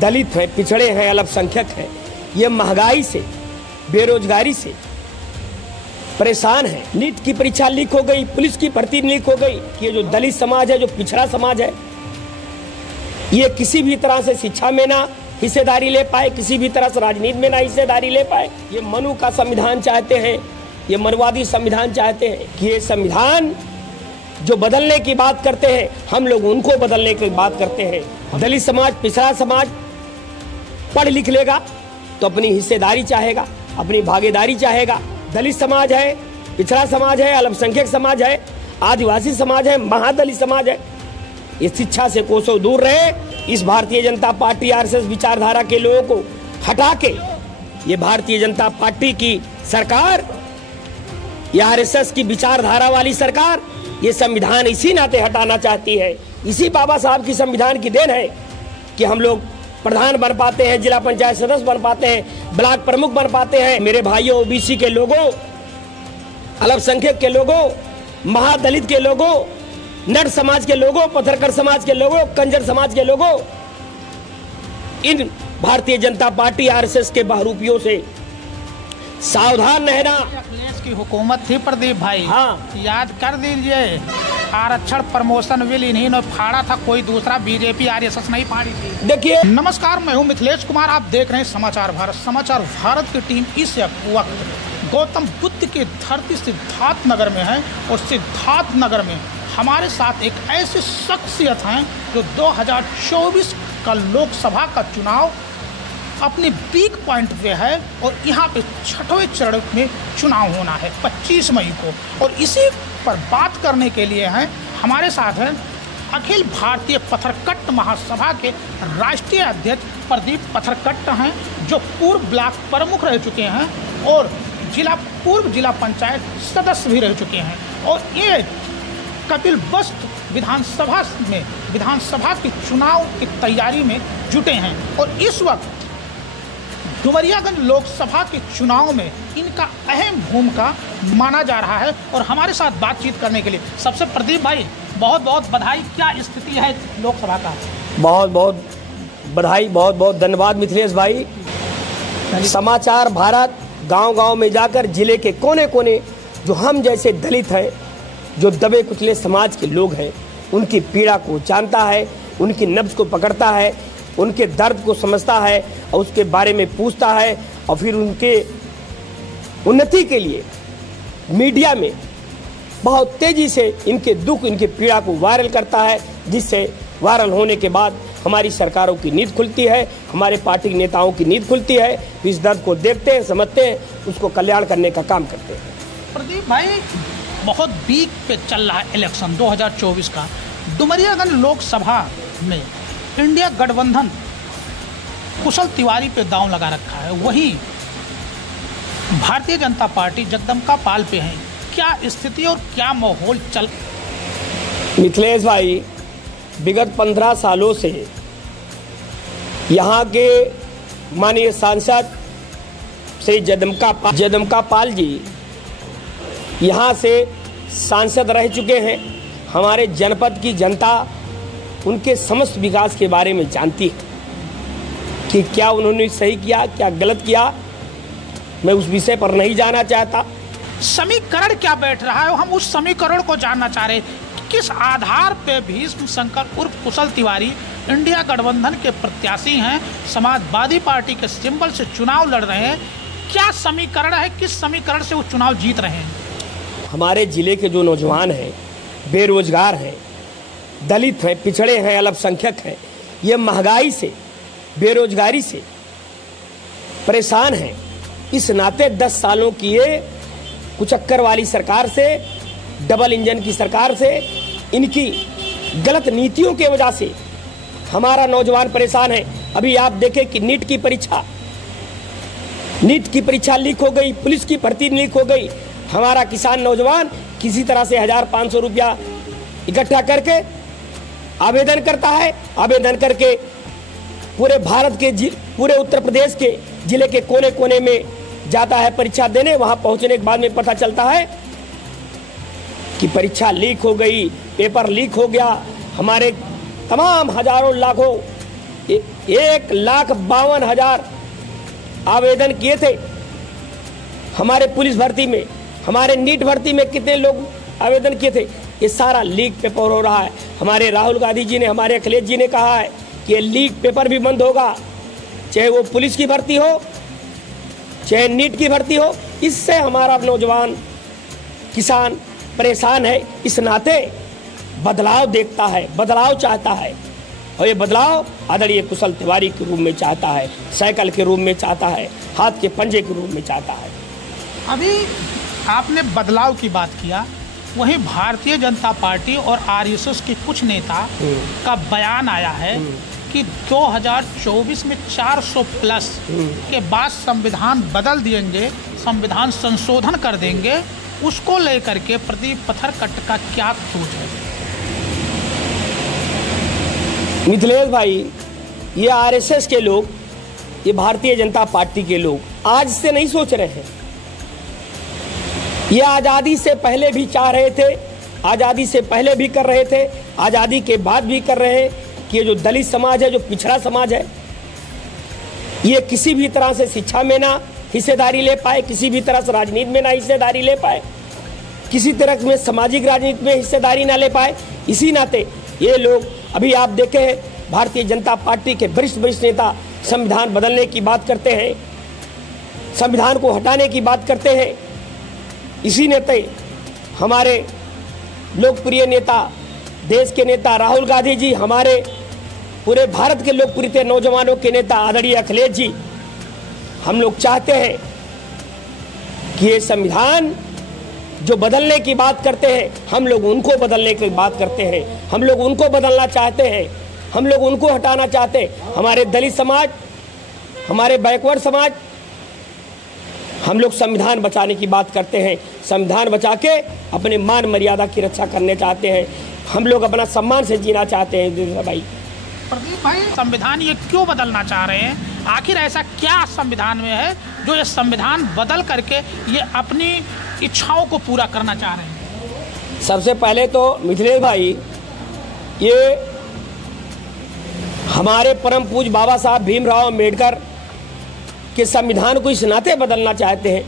दलित हैं, पिछड़े हैं, अल्पसंख्यक हैं, ये महंगाई से, बेरोजगारी से परेशान है। नीट की परीक्षा लीक हो गई, पुलिस की भर्ती लीक हो गई। ये जो दलित समाज है, जो पिछड़ा समाज है, ये किसी भी तरह से शिक्षा में ना हिस्सेदारी ले पाए, किसी भी तरह से राजनीति में ना हिस्सेदारी ले पाए। ये मनु का संविधान चाहते हैं, ये मनुवादी संविधान चाहते हैं कि ये संविधान जो बदलने की बात करते हैं, हम लोग उनको बदलने की बात करते हैं। दलित समाज, पिछड़ा समाज पढ़ लिख लेगा तो अपनी हिस्सेदारी चाहेगा, अपनी भागीदारी चाहेगा। दलित समाज है, पिछड़ा समाज है, अल्पसंख्यक समाज है, आदिवासी समाज है, महादलित समाज है, ये शिक्षा से कोसों दूर रहे। इस भारतीय जनता पार्टी आरएसएस विचारधारा के लोगों को हटा के ये भारतीय जनता पार्टी की सरकार, ये आरएसएस की विचारधारा वाली सरकार ये संविधान इसी नाते हटाना चाहती है। इसी बाबा साहब की संविधान की देन है कि हम लोग प्रधान बन पाते हैं, जिला पंचायत सदस्य बन पाते हैं, ब्लॉक प्रमुख बन पाते हैं। मेरे भाइयों, ओबीसी के लोगों, अल्पसंख्यक के लोगों, महादलित के लोगों, नट समाज के लोगों, पत्थरकर समाज के लोगों, कंजर समाज के लोगों, इन भारतीय जनता पार्टी आरएसएस के बहरूपियों से सावधान रहना। अखिलेश की हुकूमत थी प्रदीप भाई, हाँ, याद कर दीजिए। आरक्षण प्रमोशन बिल इन्हीं ने फाड़ा था, कोई दूसरा बीजेपी आरएसएस नहीं फाड़ी थी। देखिए, नमस्कार, मैं हूं मिथिलेश कुमार, आप देख रहे हैं समाचार भारत। समाचार भारत की टीम इस वक्त गौतम बुद्ध की धरती सिद्धार्थ नगर में है और सिद्धार्थ नगर में हमारे साथ एक ऐसी शख्सियत हैं जो 2024 का लोकसभा का चुनाव अपने पीक पॉइंट पे है और यहाँ पे 6वें चरण में चुनाव होना है 25 मई को। और इसी पर बात करने के लिए हैं हमारे साथ हैं अखिल भारतीय पत्थरकट्ट महासभा के राष्ट्रीय अध्यक्ष प्रदीप पत्थरकट्ट हैं, जो पूर्व ब्लॉक प्रमुख रह चुके हैं और पूर्व जिला पंचायत सदस्य भी रह चुके हैं। और ये कपिलवस्तु विधानसभा के चुनाव की तैयारी में जुटे हैं और इस वक्त डुमरियागंज लोकसभा के चुनाव में इनका अहम भूमिका माना जा रहा है। और हमारे साथ बातचीत करने के लिए सबसे प्रदीप भाई बहुत बहुत बधाई। क्या स्थिति है लोकसभा का? बहुत बहुत बधाई, बहुत बहुत धन्यवाद मिथिलेश भाई। समाचार भारत गांव-गांव में जाकर जिले के कोने कोने जो हम जैसे दलित हैं, जो दबे कुचले समाज के लोग हैं, उनकी पीड़ा को जानता है, उनकी नब्ज को पकड़ता है, उनके दर्द को समझता है और उसके बारे में पूछता है और फिर उनके उन्नति के लिए मीडिया में बहुत तेजी से इनके दुख, इनके पीड़ा को वायरल करता है, जिससे वायरल होने के बाद हमारी सरकारों की नींद खुलती है, हमारे पार्टी के नेताओं की नींद खुलती है। इस दर्द को देखते हैं, समझते हैं, उसको कल्याण करने का काम करते हैं। प्रदीप भाई, बहुत वीक पे चल रहा है इलेक्शन 2024 का। डुमरियागंज लोकसभा में इंडिया गठबंधन कुशल तिवारी पे दांव लगा रखा है, वहीं भारतीय जनता पार्टी जगदम्बिका पाल पे है। क्या स्थिति और क्या माहौल चल? मिथिलेश भाई, विगत 15 सालों से यहाँ के माननीय सांसद श्री जगदम्बिका पाल जी यहाँ से सांसद रह चुके हैं। हमारे जनपद की जनता उनके समस्त विकास के बारे में जानती है कि क्या उन्होंने सही किया, क्या गलत किया। मैं उस विषय पर नहीं जाना चाहता। समीकरण क्या बैठ रहा है, हम उस समीकरण को जानना चाह रहे। किस आधार पे भीष्म शंकर उर्फ कुशल तिवारी इंडिया गठबंधन के प्रत्याशी हैं, समाजवादी पार्टी के सिंबल से चुनाव लड़ रहे हैं? क्या समीकरण है, किस समीकरण से वो चुनाव जीत रहे हैं? हमारे जिले के जो नौजवान हैं, बेरोजगार हैं, दलित हैं, पिछड़े हैं, अल्पसंख्यक हैं, ये महंगाई से, बेरोजगारी से परेशान हैं। इस नाते 10 सालों की ये कुचक्कर वाली सरकार से, डबल इंजन की सरकार से, इनकी गलत नीतियों की वजह से हमारा नौजवान परेशान है। अभी आप देखें कि नीट की परीक्षा लीक हो गई, पुलिस की भर्ती लीक हो गई। हमारा किसान नौजवान किसी तरह से 1000-500 रुपया इकट्ठा करके आवेदन करता है। आवेदन करके पूरे भारत के पूरे उत्तर प्रदेश के जिले के कोने कोने में जाता है परीक्षा देने। वहां पहुंचने के बाद में पता चलता है कि परीक्षा लीक हो गई, पेपर लीक हो गया। हमारे तमाम हजारों लाखों 1,52,000 आवेदन किए थे। हमारे पुलिस भर्ती में, हमारे नीट भर्ती में कितने लोग आवेदन किए थे, ये सारा लीक पेपर हो रहा है। हमारे राहुल गांधी जी ने, हमारे अखिलेश जी ने कहा है कि ये लीक पेपर भी बंद होगा, चाहे वो पुलिस की भर्ती हो, चाहे नीट की भर्ती हो। इससे हमारा नौजवान किसान परेशान है। इस नाते बदलाव देखता है, बदलाव चाहता है, और ये बदलाव आदरणीय कुशल तिवारी के रूप में चाहता है, साइकिल के रूप में चाहता है, हाथ के पंजे के रूप में चाहता है। अभी आपने बदलाव की बात किया, वहीं भारतीय जनता पार्टी और आरएसएस के कुछ नेता का बयान आया है कि 2024 में 400 प्लस के बाद संविधान बदल देंगे, संविधान संशोधन कर देंगे। उसको लेकर के प्रदीप पत्थरकट्ट का क्या सोच है? मिथिलेश भाई, ये आरएसएस के लोग, ये भारतीय जनता पार्टी के लोग आज से नहीं सोच रहे हैं। ये आज़ादी से पहले भी चाह रहे थे, आज़ादी से पहले भी कर रहे थे, आज़ादी के बाद भी कर रहे हैं कि ये जो दलित समाज है, जो पिछड़ा समाज है, ये किसी भी तरह से शिक्षा में ना हिस्सेदारी ले पाए, किसी भी तरह से राजनीति में ना हिस्सेदारी ले पाए, किसी तरह में सामाजिक राजनीति में हिस्सेदारी ना ले पाए। इसी नाते ये लोग, अभी आप देखे हैं भारतीय जनता पार्टी के वरिष्ठ नेता संविधान बदलने की बात करते हैं, संविधान को हटाने की बात करते हैं। इसी नाते हमारे लोकप्रिय नेता, देश के नेता राहुल गांधी जी, हमारे पूरे भारत के लोकप्रिय नौजवानों के नेता आदरणीय अखिलेश जी, हम लोग चाहते हैं कि ये संविधान जो बदलने की बात करते हैं, हम लोग उनको बदलने की बात करते हैं, हम लोग उनको बदलना चाहते हैं, हम लोग उनको हटाना चाहते हैं। हमारे दलित समाज, हमारे बैकवर्ड समाज, हम लोग संविधान बचाने की बात करते हैं। संविधान बचा के अपने मान मर्यादा की रक्षा करने चाहते हैं। हम लोग अपना सम्मान से जीना चाहते हैं। भाई प्रदीप भाई, संविधान ये क्यों बदलना चाह रहे हैं? आखिर ऐसा क्या संविधान में है जो ये संविधान बदल करके ये अपनी इच्छाओं को पूरा करना चाह रहे हैं? सबसे पहले तो मिथिलेश भाई, ये हमारे परम पूज्य बाबा साहब भीमराव अम्बेडकर के संविधान को इस नाते बदलना चाहते हैं।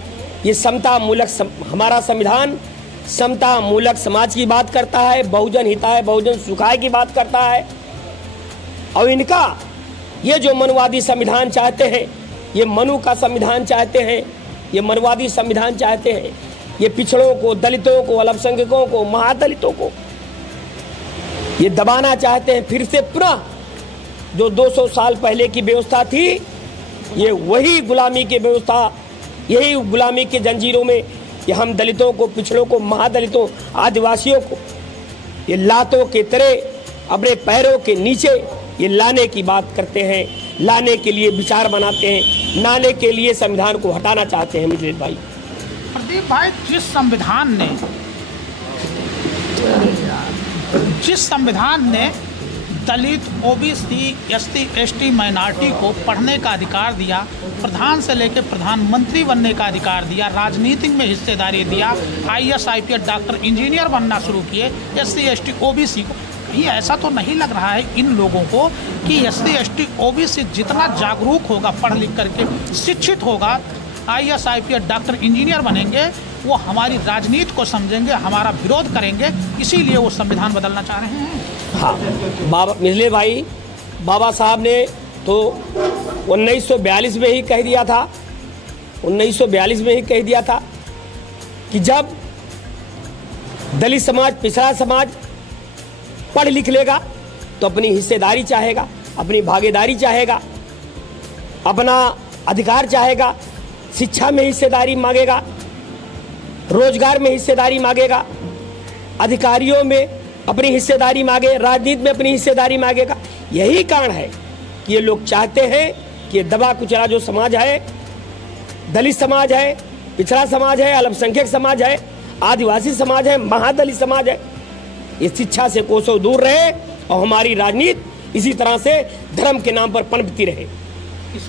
ये समता मूलक हमारा संविधान समता मूलक समाज की बात करता है, बहुजन हिताय बहुजन सुखाय की बात करता है। और इनका ये जो मनुवादी संविधान चाहते हैं, ये मनु का संविधान चाहते हैं, ये मनुवादी संविधान चाहते हैं। ये पिछड़ों को, दलितों को, अल्पसंख्यकों को, महादलितों को ये दबाना चाहते हैं। फिर से पुनः जो 200 साल पहले की व्यवस्था थी, ये वही गुलामी की व्यवस्था, यही गुलामी के जंजीरों में ये हम दलितों को, पिछड़ों को, महादलितों, आदिवासियों को ये लातों के तरह अपने पैरों के नीचे ये लाने की बात करते हैं, लाने के लिए विचार बनाते हैं, लाने के लिए संविधान को हटाना चाहते हैं। मिथिलेश भाई, प्रदीप भाई, जिस संविधान ने दलित, ओबीसी, एसटी, एसटी माइनॉरिटी को पढ़ने का अधिकार दिया, प्रधान से लेकर प्रधानमंत्री बनने का अधिकार दिया, राजनीति में हिस्सेदारी दिया, आईएएस, आईपीएस, डॉक्टर, इंजीनियर बनना शुरू किए, एससी, एसटी, ओबीसी को, कहीं ऐसा तो नहीं लग रहा है इन लोगों को कि एससी, एसटी, ओबीसी जितना जागरूक होगा, पढ़ लिख करके शिक्षित होगा, आईएएस, आईपीएस, डॉक्टर, इंजीनियर बनेंगे, वो हमारी राजनीति को समझेंगे, हमारा विरोध करेंगे, इसीलिए वो संविधान बदलना चाह रहे हैं। हाँ बाबा मिथिलेश भाई, बाबा साहब ने तो 1942 में ही कह दिया था, 1942 में ही कह दिया था कि जब दलित समाज, पिछड़ा समाज पढ़ लिख लेगा तो अपनी हिस्सेदारी चाहेगा, अपनी भागीदारी चाहेगा, अपना अधिकार चाहेगा, शिक्षा में हिस्सेदारी मांगेगा, रोजगार में हिस्सेदारी मांगेगा, अधिकारियों में अपनी हिस्सेदारी मांगे, राजनीति में अपनी हिस्सेदारी मांगेगा। यही कारण है कि ये लोग चाहते हैं कि ये दबा कुचला जो समाज है, दलित समाज है, पिछड़ा समाज है, अल्पसंख्यक समाज है, आदिवासी समाज है, महादलित समाज है, ये शिक्षा से कोसों दूर रहे और हमारी राजनीति इसी तरह से धर्म के नाम पर पनपती रहे।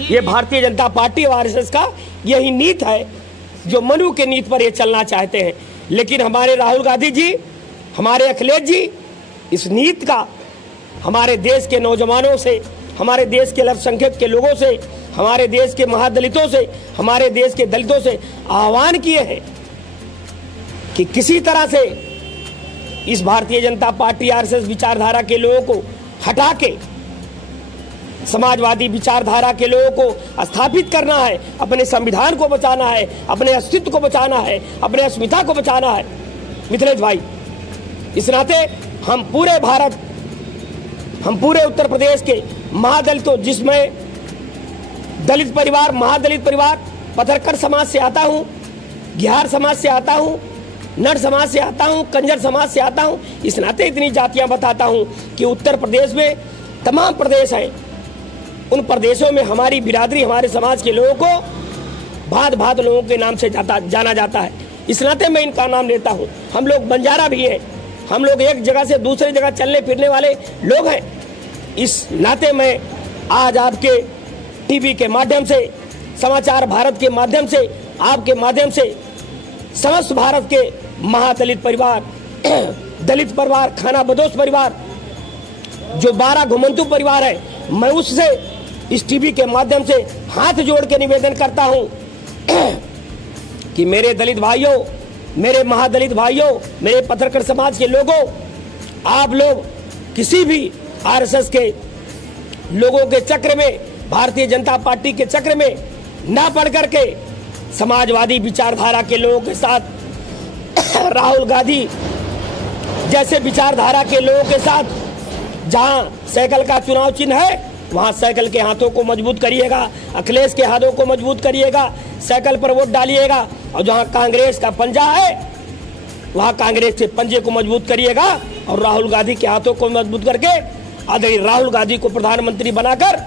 ये भारतीय जनता पार्टी और आरएसएस का यही नीति है, जो मनु के नीति पर ये चलना चाहते हैं। लेकिन हमारे राहुल गांधी जी, हमारे अखिलेश जी इस नीति का हमारे देश के नौजवानों से, हमारे देश के अल्पसंख्यक के लोगों से, हमारे देश के महादलितों से, हमारे देश के दलितों से आह्वान किए हैं कि किसी तरह से इस भारतीय जनता पार्टी आरएसएस विचारधारा के लोगों को हटा के समाजवादी विचारधारा के लोगों को स्थापित करना है, अपने संविधान को बचाना है, अपने अस्तित्व को बचाना है, अपने अस्मिता को बचाना है। मिथिलेश भाई, इस नाते हम पूरे भारत, हम पूरे उत्तर प्रदेश के महादलितों, जिसमें दलित परिवार, महादलित परिवार, पथरकर समाज से आता हूँ, बिहार समाज से आता हूँ, नर समाज से आता हूँ, कंजर समाज से आता हूँ, इस नाते इतनी जातियां बताता हूँ कि उत्तर प्रदेश में तमाम प्रदेश हैं, उन प्रदेशों में हमारी बिरादरी, हमारे समाज के लोगों को भांत भांत लोगों के नाम से जाना जाता है। इस नाते मैं इनका नाम लेता हूँ। हम लोग बंजारा भी हैं, हम लोग एक जगह से दूसरी जगह चलने फिरने वाले लोग हैं। इस नाते मैं आज आपके टीवी के माध्यम से, समाचार भारत के माध्यम से, आपके माध्यम से समस्त भारत के महादलित परिवार, दलित परिवार, खाना बदोश परिवार, जो 12 घुमंतु परिवार है, मैं उससे इस टीवी के माध्यम से हाथ जोड़ के निवेदन करता हूं कि मेरे दलित भाइयों, मेरे महादलित भाइयों, मेरे पत्रकार समाज के लोगों, आप लोग किसी भी आरएसएस के लोगों के चक्र में, भारतीय जनता पार्टी के चक्र में ना पड़ करके समाजवादी विचारधारा के लोगों के साथ, राहुल गांधी जैसे विचारधारा के लोगों के साथ, जहां साइकिल का चुनाव चिन्ह है वहां साइकिल के हाथों को मजबूत करिएगा, अखिलेश के हाथों को मजबूत करिएगा, साइकिल पर वोट डालिएगा। और जहां कांग्रेस का पंजा है वहां कांग्रेस के पंजे को मजबूत करिएगा और राहुल गांधी के हाथों को मजबूत करके आदरणीय राहुल गांधी को प्रधानमंत्री बनाकर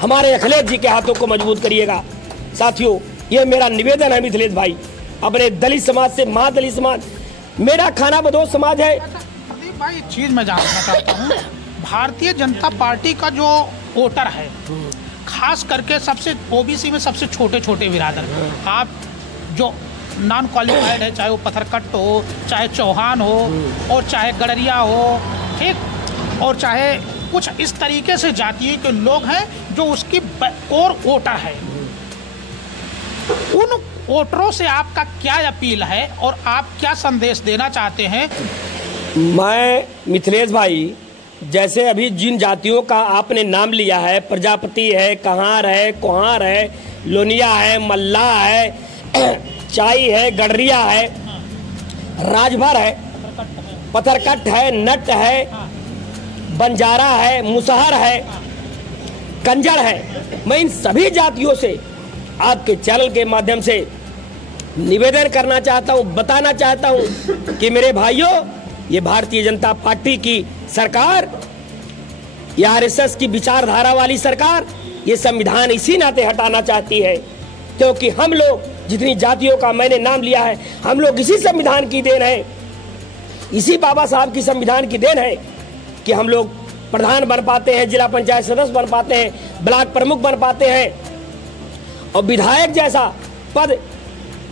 हमारे अखिलेश जी के हाथों को मजबूत करिएगा। साथियों, ये मेरा निवेदन है मिथिलेश भाई, अपने दलित समाज से, महादलित समाज, मेरा खाना बदोश समाज है। प्रदीप भाई, एक चीज मैं जानना चाहता हूँ, भारतीय जनता पार्टी का जो वोटर है, खास करके सबसे ओबीसी में सबसे छोटे छोटे बिरादर, आप जो नॉन क्वालिफाइड है, चाहे वो पत्थरकट्ट हो, चाहे चौहान हो, और चाहे गडरिया हो, ठीक, और चाहे कुछ इस तरीके से जातीय के लोग हैं जो उसकी कोर वोटर है, उन वोटरों से आपका क्या अपील है और आप क्या संदेश देना चाहते हैं? मैं मिथिलेश भाई, जैसे अभी जिन जातियों का आपने नाम लिया है, प्रजापति है, कहार है, कुहार है, लोनिया है, मल्ला है, चाई है, गडरिया है, राजभर है, पत्थरकट्ट है, नट है, बंजारा है, मुसहर है, कंजर है, मैं इन सभी जातियों से आपके चैनल के माध्यम से निवेदन करना चाहता हूं, बताना चाहता हूं कि मेरे भाइयों, ये भारतीय जनता पार्टी की सरकार, ये आरएसएस की विचारधारा वाली सरकार, ये संविधान इसी नाते हटाना चाहती है, क्योंकि हम लोग जितनी जातियों का मैंने नाम लिया है, हम लोग इसी संविधान की देन है, इसी बाबा साहब की संविधान की देन है कि हम लोग प्रधान बन पाते हैं, जिला पंचायत सदस्य बन पाते हैं, ब्लॉक प्रमुख बन पाते हैं और विधायक जैसा पद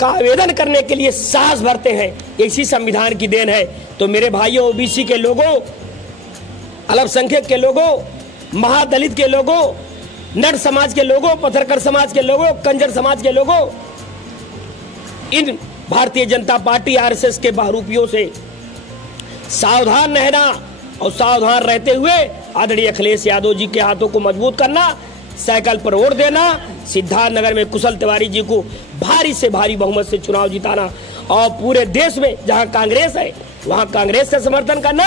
का आवेदन करने के लिए साहस भरते हैं। इसी संविधान की देन है। तो मेरे भाइयों, ओबीसी के लोगों, अल्पसंख्यक के लोगों, महादलित के लोगों, नट समाज के लोगों, पत्थरकर समाज के लोगों, कंजर समाज के लोगों, इन भारतीय जनता पार्टी आरएसएस के बहरूपियों से सावधान रहना और सावधान रहते हुए आदरणीय अखिलेश यादव जी के हाथों को मजबूत करना, साइकिल पर वोट देना, सिद्धार्थ नगर में कुशल तिवारी जी को भारी से भारी बहुमत से चुनाव जिताना और पूरे देश में जहां कांग्रेस है वहां कांग्रेस से समर्थन करना,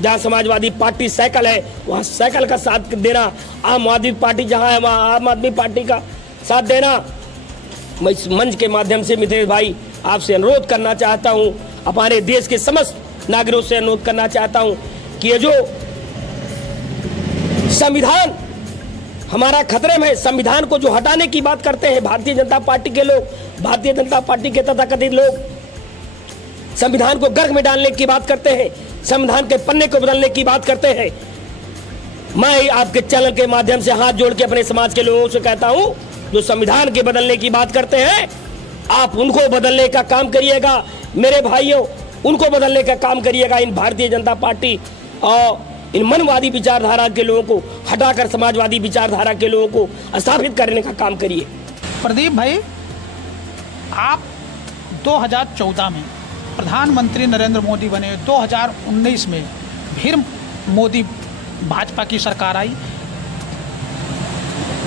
जहां समाजवादी पार्टी साइकिल है वहां साइकिल का साथ देना, आम आदमी पार्टी जहां है वहां आम आदमी पार्टी का साथ देना। मैं इस मंच के माध्यम से मिथिलेश भाई आपसे अनुरोध करना चाहता हूं, हमारे देश के समस्त नागरिकों से अनुरोध करना चाहता हूं कि ये जो संविधान हमारा खतरे में, संविधान को जो हटाने की बात करते हैं भारतीय जनता पार्टी के लोग, भारतीय जनता पार्टी के तथाकथित लोग संविधान को गर्ग में डालने की बात करते हैं, संविधान के पन्ने को बदलने की बात करते हैं। मैं आपके चैनल के माध्यम से हाथ जोड़ के अपने समाज के लोगों से कहता हूं, जो संविधान के बदलने की बात करते हैं, आप उनको बदलने का काम करिएगा। मेरे भाइयों, उनको बदलने का काम करिएगा। इन भारतीय जनता पार्टी और इन मनवादी विचारधारा के लोगों को हटाकर समाजवादी विचारधारा के लोगों को स्थापित करने का काम करिए। प्रदीप भाई, आप 2014 में प्रधानमंत्री नरेंद्र मोदी बने, 2019 में फिर मोदी भाजपा की सरकार आई।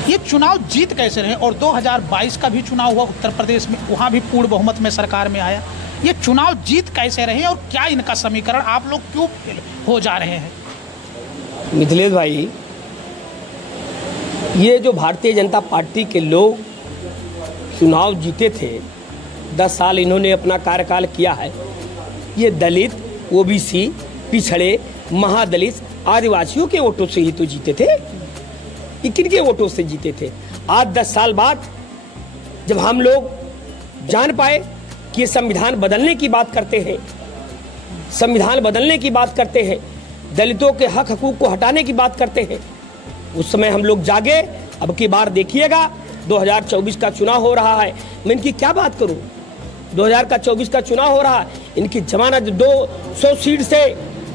ये चुनाव जीत कैसे रहे? और 2022 का भी चुनाव हुआ उत्तर प्रदेश में, वहाँ भी पूर्ण बहुमत में सरकार में आया। ये चुनाव जीत कैसे रहे और क्या इनका समीकरण, आप लोग क्यों फेल हो जा रहे हैं? मिथिलेश भाई, ये जो भारतीय जनता पार्टी के लोग चुनाव जीते थे, 10 साल इन्होंने अपना कार्यकाल किया है, ये दलित, ओबीसी, पिछड़े, महादलित, आदिवासियों के वोटों से ही तो जीते थे। ये किनके वोटों से जीते थे? आज 10 साल बाद जब हम लोग जान पाए कि संविधान बदलने की बात करते हैं, संविधान बदलने की बात करते हैं, दलितों के हक हकूक को हटाने की बात करते हैं, उस समय हम लोग जागे। अब की बार देखिएगा 2024 का चुनाव हो रहा है, मैं इनकी क्या बात करूं? 2024 का चुनाव हो रहा है, इनकी जमानत 200 सीट से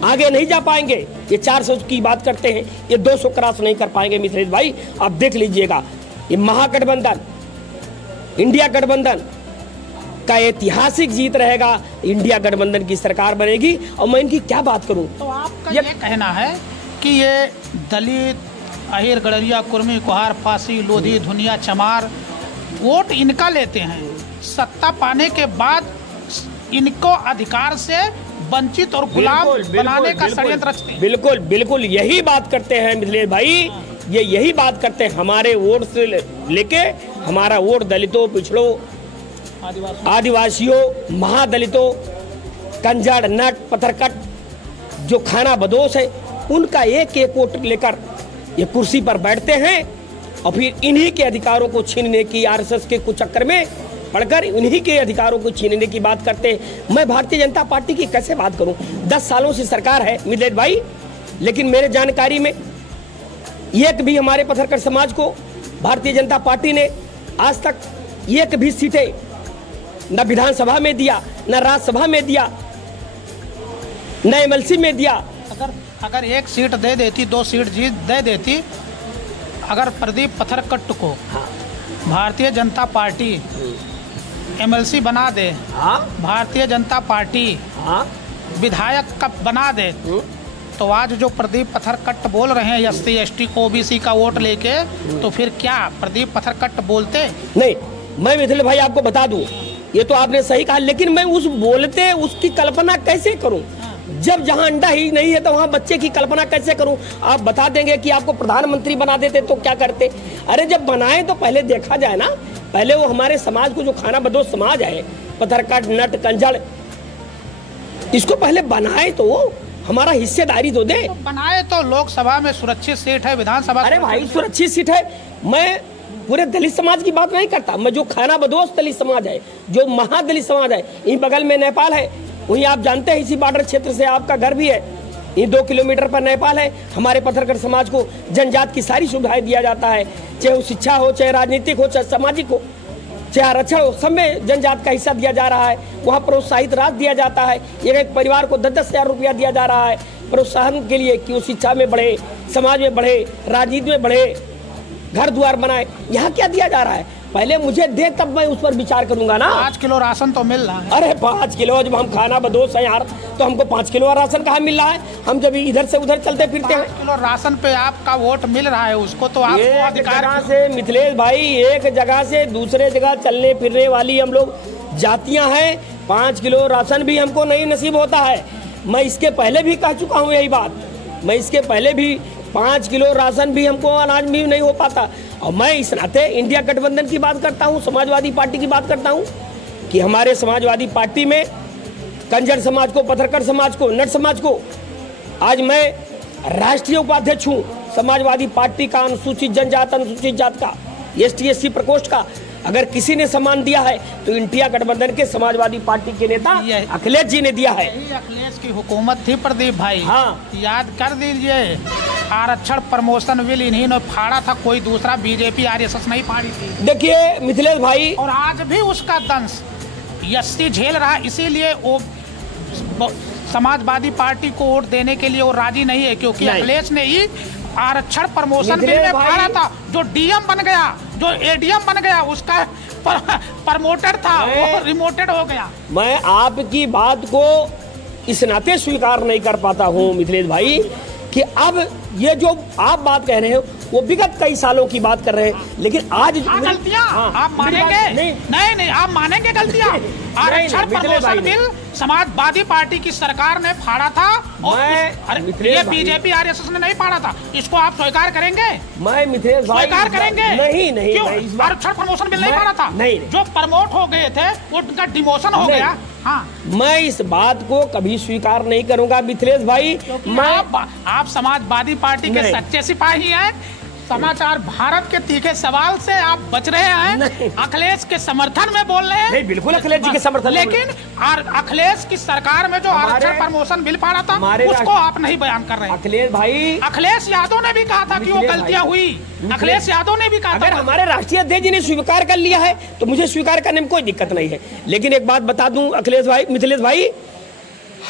आगे नहीं जा पाएंगे। ये 400 की बात करते हैं, ये 200 क्रॉस नहीं कर पाएंगे। मिथिलेश भाई, आप देख लीजिएगा, ये महागठबंधन, इंडिया गठबंधन का ऐतिहासिक जीत रहेगा। इंडिया गठबंधन की सरकार बनेगी और मैं इनकी क्या बात करूं? तो आपका ये कहना है कि ये दलित, अहिर, गडरिया, कुर्मी, कुहार, पासी, लोधी, धुनिया, चमार वोट इनका लेते हैं, सत्ता पाने के बाद इनको अधिकार से वंचित और गुलाम बनाने का षड्यंत्र रचते हैं। बिल्कुल बिल्कुल यही बात करते हैं मिथिलेश भाई, ये यही बात करते हैं। हमारे वोट से लेके, हमारा वोट दलितों, पिछड़ों, आदिवासियों, महादलितों, कंजड़, नट, पत्थरकट, जो खाना बदोश है, उनका एक एक वोट लेकर ये कुर्सी पर बैठते हैं और फिर इन्हीं के अधिकारों को छीनने की, आरएसएस के कुचक्कर में पढ़कर इन्हीं के अधिकारों को छीनने की बात करते हैं। मैं भारतीय जनता पार्टी की कैसे बात करूं? 10 सालों से सरकार है मिथिलेश भाई, लेकिन मेरे जानकारी में एक भी हमारे पत्थरकट समाज को भारतीय जनता पार्टी ने आज तक एक भी सीटें न विधानसभा में दिया, न राज्यसभा में दिया, न एमएलसी में दिया। अगर एक सीट दे देती, 2 सीट जीत दे देती, अगर प्रदीप पत्थरकट को भारतीय जनता पार्टी एमएलसी बना दे, भारतीय जनता पार्टी विधायक का बना दे, तो आज जो प्रदीप पत्थरकट बोल रहे हैं SC ST OBC का वोट लेके, तो फिर क्या प्रदीप पत्थरकट बोलते? नहीं, मैं मिथिलेश भाई आपको बता दूं, ये तो आपने सही कहा, लेकिन मैं उस बोलते उसकी कल्पना कैसे करूं? जब जहां अंडा ही नहीं है तो वहां बच्चे की कल्पना कैसे करूं? आप बता देंगे कि आपको प्रधानमंत्री बना देते तो क्या करते? अरे जब बनाए तो पहले देखा जाए ना, पहले वो हमारे समाज को, जो खाना बदोश समाज है, पत्थरकट, नट, कंजड़, इसको पहले बनाए तो वो हमारा हिस्सेदारी तो दे। तो बनाए तो लोकसभा में सुरक्षित सीट है, विधानसभा। अरे भाई सुरक्षित सीट है, मैं पूरे दलित समाज की बात नहीं करता, मैं जो खाना बदोश दलित समाज है, जो महादलित समाज है, इन बगल में नेपाल है, वहीं आप जानते हैं इसी बॉर्डर क्षेत्र से आपका घर भी है, ये 2 किलोमीटर पर नेपाल है। हमारे पत्थरकट समाज को जनजात की सारी सुविधाएं दिया जाता है, चाहे वो शिक्षा हो, चाहे राजनीतिक हो, चाहे सामाजिक हो, चाहे आरक्षण हो, सब में जनजात का हिस्सा दिया जा रहा है। वहाँ प्रोत्साहित राशि दिया जाता है, एक परिवार को 10-10 हजार रुपया दिया जा रहा है प्रोत्साहन के लिए कि वो शिक्षा में बढ़े, समाज में बढ़े, राजनीति में बढ़े, घर द्वार बनाए। यहाँ क्या दिया जा रहा है? पहले मुझे दे तब मैं उस पर विचार करूंगा ना। 5 किलो राशन तो मिल रहा है। अरे 5 किलो, जब हम खाना बदोश है यार, तो हमको 5 किलो राशन कहाँ मिल रहा है? हम जब इधर से उधर चलते फिरते हैं। 5 किलो राशन पे आपका वोट मिल रहा है, उसको तो आपको अधिकार से मिथिलेश भाई, एक जगह से दूसरे जगह चलने फिरने वाली हम लोग जातियां हैं। 5 किलो राशन भी हमको नहीं नसीब होता है। मैं इसके पहले भी कह चुका हूँ यही बात, मैं इसके पहले भी 5 किलो राशन भी हमको अनाज भी नहीं हो पाता। और मैं इस नाते इंडिया गठबंधन की बात करता हूँ, समाजवादी पार्टी की बात करता हूँ कि हमारे समाजवादी पार्टी में कंजर समाज को, पत्थरकट समाज को, नट समाज को आज मैं राष्ट्रीय उपाध्यक्ष हूँ समाजवादी पार्टी का, अनुसूचित जनजात, अनुसूचित जात का, ST SC प्रकोष्ठ का। अगर किसी ने सम्मान दिया है तो इंडिया गठबंधन के समाजवादी पार्टी के नेता अखिलेश जी ने दिया है। अखिलेश की हुकूमत थी प्रदीप भाई। हाँ, याद कर दीजिए, आरक्षण प्रमोशन बिल इन्हीं ने फाड़ा था, कोई दूसरा BJP RSS नहीं फाड़ी थी। देखिए मिथिलेश भाई, और आज भी उसका दंश SC झेल रहा, इसीलिए वो समाजवादी पार्टी को वोट देने के लिए वो राजी नहीं है, क्योंकि अखिलेश ने ही आरक्षण प्रमोशन बिल में फाड़ा था। जो डीएम बन गया, जो एडीएम बन गया, उसका प्रमोटर था वो रिमोटेड हो गया। मैं आपकी बात को इस नाते स्वीकार नहीं कर पाता हूँ मिथिलेश भाई कि अब ये जो आप बात कह रहे हैं वो विगत कई सालों की बात कर रहे हैं, लेकिन आज गलतियां आप मानेंगे? नहीं, आप मानेंगे गलतियां? आरक्षण प्रमोशन बिल समाजवादी पार्टी की सरकार ने फाड़ा था और ये बीजेपी आरएसएस ने नहीं फाड़ा था। इसको आप स्वीकार करेंगे? मैं मिथिलेश भाई स्वीकार करेंगे? नहीं, क्यों? आरक्षण प्रमोशन बिल नहीं फाड़ा था। नहीं, जो प्रमोट हो गए थे उनका डिमोशन हो गया। हाँ, मैं इस बात को कभी स्वीकार नहीं करूंगा मिथिलेश भाई। आप समाजवादी पार्टी के सच्चे सिपाही हैं। समाचार भारत के तीखे सवाल से आप बच रहे हैं। अखिलेश के समर्थन में बोल रहे हैं। नहीं, बिल्कुल अखिलेश जी के समर्थन। लेकिन अखिलेश की सरकार में जो आरक्षण प्रमोशन बिल फाड़ा था उसको आप नहीं बयान कर रहे हैं। अखिलेश भाई, अखिलेश यादव ने भी कहा था कि वो गलतियां हुई। अखिलेश यादव ने भी कहा था। अगर हमारे राष्ट्रीय अध्यक्ष जी ने स्वीकार कर लिया है तो मुझे स्वीकार करने में कोई दिक्कत नहीं है। लेकिन एक बात बता दूं अखिलेश भाई, मिथिलेश भाई,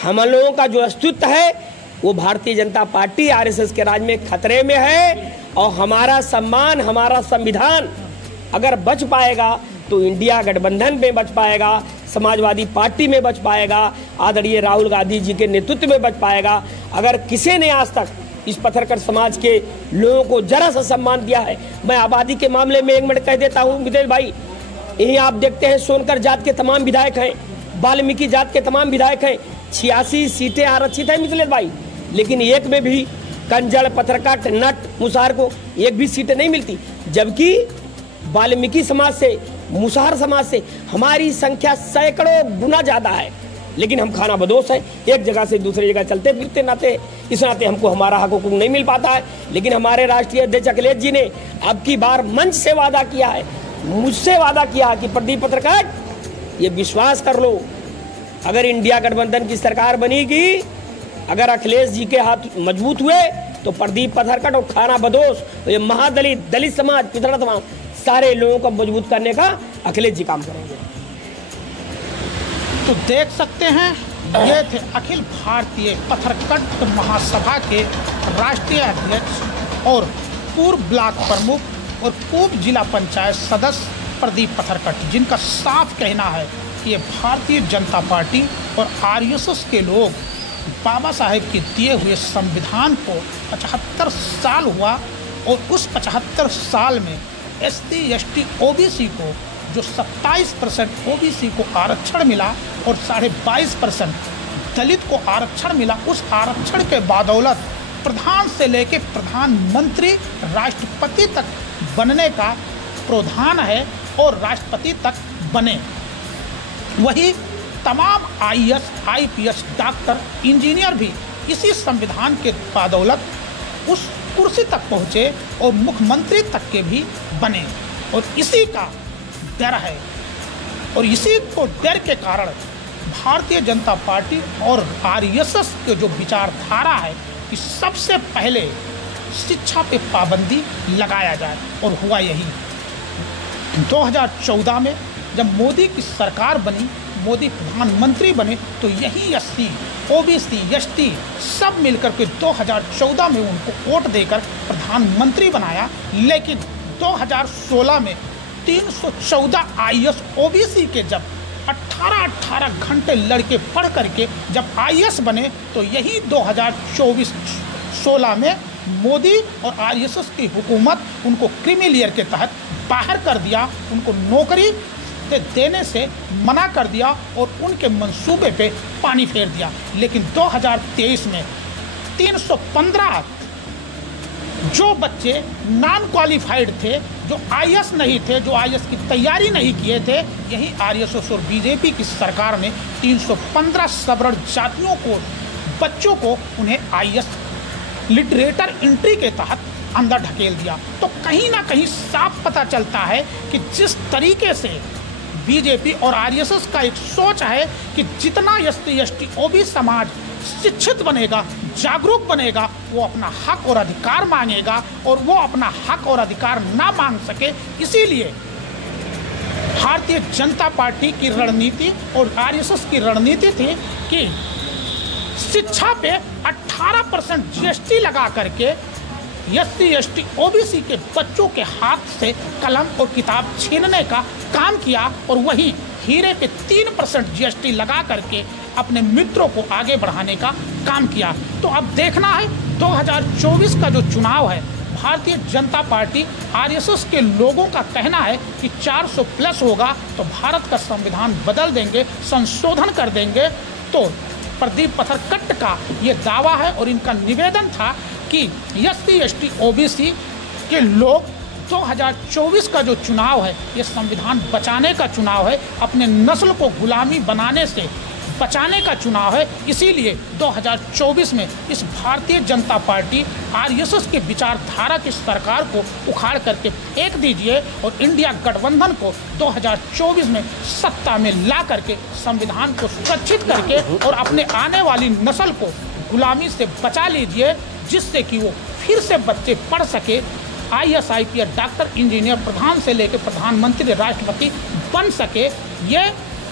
हम लोगों का जो अस्तित्व है वो भारतीय जनता पार्टी आरएसएस के राज में खतरे में है, और हमारा सम्मान, हमारा संविधान अगर बच पाएगा तो इंडिया गठबंधन में बच पाएगा, समाजवादी पार्टी में बच पाएगा, आदरणीय राहुल गांधी जी के नेतृत्व में बच पाएगा। अगर किसी ने आज तक इस पत्थरकट समाज के लोगों को जरा सा सम्मान दिया है, मैं आबादी के मामले में 1 मिनट कह देता हूँ मिथिलेश भाई। यही आप देखते हैं सोनकर जात के तमाम विधायक हैं, वाल्मीकि जात के तमाम विधायक हैं, 86 सीटें आरक्षित है मिथिलेश भाई, लेकिन एक में भी कंजड़, पत्थरकट, नट, मुसहर को एक भी सीटें नहीं मिलती। जबकि वाल्मीकि समाज से, मुसहर समाज से हमारी संख्या सैकड़ों गुना ज्यादा है, लेकिन हम खाना बदोश हैं, एक जगह से दूसरी जगह चलते फिरते नाते, इस नाते हमको हमारा हक हुकूक नहीं मिल पाता है। लेकिन हमारे राष्ट्रीय अध्यक्ष अखिलेश जी ने अब की बार मंच से वादा किया है, मुझसे वादा किया है कि प्रदीप पत्रकार ये विश्वास कर लो, अगर इंडिया गठबंधन की सरकार बनेगी, अगर अखिलेश जी के हाथ मजबूत हुए तो प्रदीप पथरकट और खाना बदोश, ये महादलित, दलित समाज, पिछड़ा समाज, सारे लोगों को मजबूत करने का अखिलेश जी काम करेंगे। तो देख सकते हैं, ये थे अखिल भारतीय पथरकट महासभा के राष्ट्रीय अध्यक्ष और पूर्व ब्लॉक प्रमुख और पूर्व जिला पंचायत सदस्य प्रदीप पथरकट, जिनका साफ कहना है कि ये भारतीय जनता पार्टी और आरएसएस के लोग बाबा साहेब के दिए हुए संविधान को 75 साल हुआ, और उस 75 साल में एसटी, एसटी, ओबीसी को जो 27% ओबीसी को आरक्षण मिला और 22.5% दलित को आरक्षण मिला, उस आरक्षण के बदौलत प्रधान से लेकर प्रधानमंत्री, राष्ट्रपति तक बनने का प्रावधान है और राष्ट्रपति तक बने। वही तमाम आईएएस, आईपीएस, डॉक्टर, इंजीनियर भी इसी संविधान के बदौलत उस कुर्सी तक पहुँचे और मुख्यमंत्री तक के भी बने, और इसी का डर है। और इसी को डर के कारण भारतीय जनता पार्टी और आरएसएस के जो विचारधारा है कि सबसे पहले शिक्षा पे पाबंदी लगाया जाए, और हुआ यही। 2014 में जब मोदी की सरकार बनी, मोदी प्रधानमंत्री बने, तो यही एससी, ओबीसी, एसटी सब मिलकर के 2014 में उनको वोट देकर प्रधानमंत्री बनाया। लेकिन 2016 में 314 आईएएस ओबीसी के जब 18 घंटे लड़के पढ़ करके जब आईएएस बने, तो यही 2016 में मोदी और आरएसएस की हुकूमत उनको क्रीमी लेयर के तहत बाहर कर दिया, उनको नौकरी देने से मना कर दिया और उनके मंसूबे पे पानी फेर दिया। लेकिन 2023 में 315 जो बच्चे नॉन क्वालिफाइड थे, जो आईएएस नहीं थे, जो आईएएस की तैयारी नहीं किए थे, यही आरएसएस और बीजेपी की सरकार ने 315 सवर्ण जातियों को, बच्चों को, उन्हें आईएएस लिटरेचर एंट्री के तहत अंदर ढकेल दिया। तो कहीं ना कहीं साफ पता चलता है कि जिस तरीके से बीजेपी और आरएसएस का एक सोच है कि जितना एसटी, एसटी, ओबीसी समाज शिक्षित बनेगा, जागरूक बनेगा, वो अपना हक और अधिकार मांगेगा, और वो अपना हक और अधिकार ना मांग सके। इसीलिए भारतीय जनता पार्टी की रणनीति और आरएसएस की रणनीति थी कि शिक्षा पे 18% GST लगा करके SC ST OBC के बच्चों के हाथ से कलम और किताब छीनने का काम किया और वहीं हीरे पे 3% GST लगा करके अपने मित्रों को आगे बढ़ाने का काम किया। तो अब देखना है 2024 का जो चुनाव है, भारतीय जनता पार्टी RSS के लोगों का कहना है कि 400 प्लस होगा तो भारत का संविधान बदल देंगे, संशोधन कर देंगे। तो प्रदीप पथरकट्ट का ये दावा है और इनका निवेदन था कि SC ST OBC के लोग 2024 का जो चुनाव है ये संविधान बचाने का चुनाव है, अपने नस्ल को गुलामी बनाने से बचाने का चुनाव है। इसीलिए 2024 में इस भारतीय जनता पार्टी RSS की विचारधारा की सरकार को उखाड़ करके फेंक दीजिए और इंडिया गठबंधन को 2024 में सत्ता में ला करके संविधान को सुरक्षित करके और अपने आने वाली नस्ल को गुलामी से बचा लीजिए, जिससे कि वो फिर से बच्चे पढ़ सके, IAS IPS डॉक्टर इंजीनियर प्रधान से लेकर प्रधानमंत्री राष्ट्रपति बन सके। ये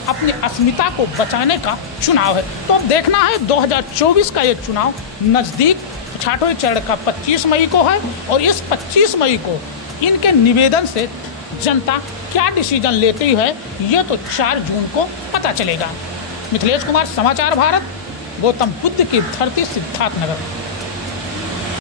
अपनी अस्मिता को बचाने का चुनाव है। तो अब देखना है 2024 का ये चुनाव नज़दीक, छठवें चरण का 25 मई को है और इस 25 मई को इनके निवेदन से जनता क्या डिसीजन लेती है ये तो 4 जून को पता चलेगा। मिथिलेश कुमार, समाचार भारत, गौतम बुद्ध की धरती, सिद्धार्थनगर।